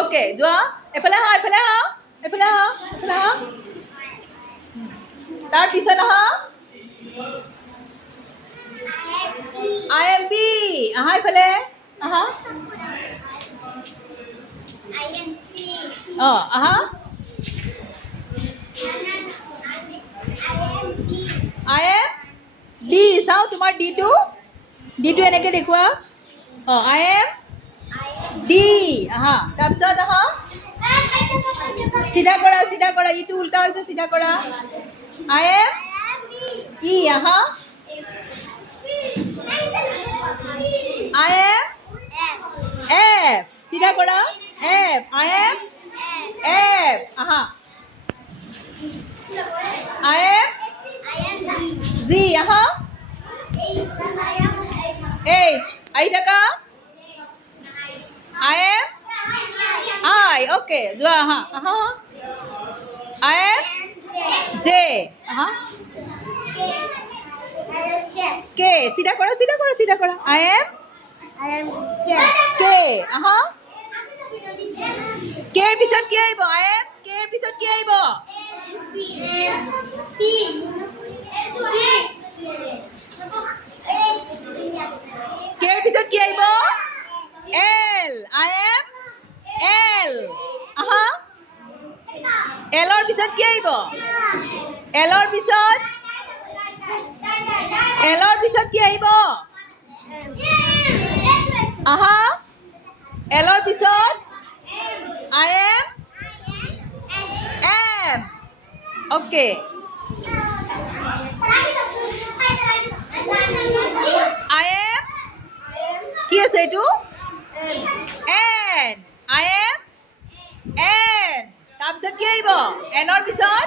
অ'কে যোৱা এফালে আহা এফালে আহা এফালে আহা এফালে আহা তাৰপিছত আহা IMP আহা এইফালে আহা অঁ আহা IM D চাওঁ তোমাৰ ডিটো এনেকৈ দেখুওৱা অঁ IM D আহা তাৰপিছত আহা চিধা কৰা ইটো উল্টা হৈছে চিধা কৰা IM E আহা IM F চিধা কৰা F IM F আহা IM G আহা H আহি থাকা IM I অ'কে যোৱা আহা আহা IM J আহা K চিধা কৰা IM K আহা K ৰ পিছত কি আহিব IM K ৰ পিছত কি আহিব K ৰ পিছত কি আহিব L IM L আহা L ৰ পিছত কি আহিব L ৰ পিছত কি আহিব আহা L ৰ পিছত IM M অ'কে IM কি আছে এইটো N IM N তাৰপিছত কি আহিব N ৰ পিছত